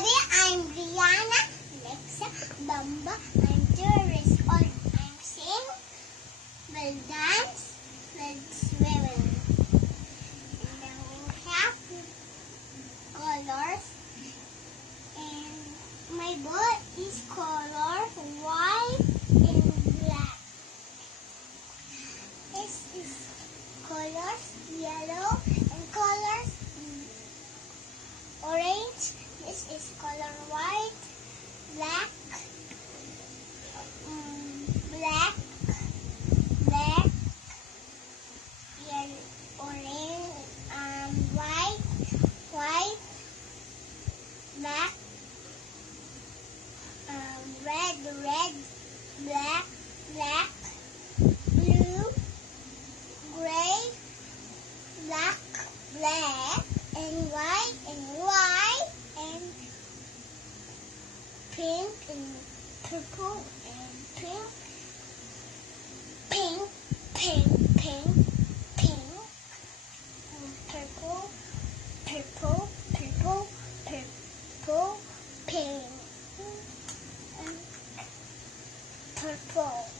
everybody, I'm Brianna, Alexa, Bamba. I'm 2 years old. I'm sing, will dance, will swim. And then we have colors. And my ball is color white and black. This is colors yellow and colors orange. This is color white, black, black, yellow, orange, white, black, red, black, blue, gray, black, and white, and pink, and purple, and pink, and purple, pink, and purple.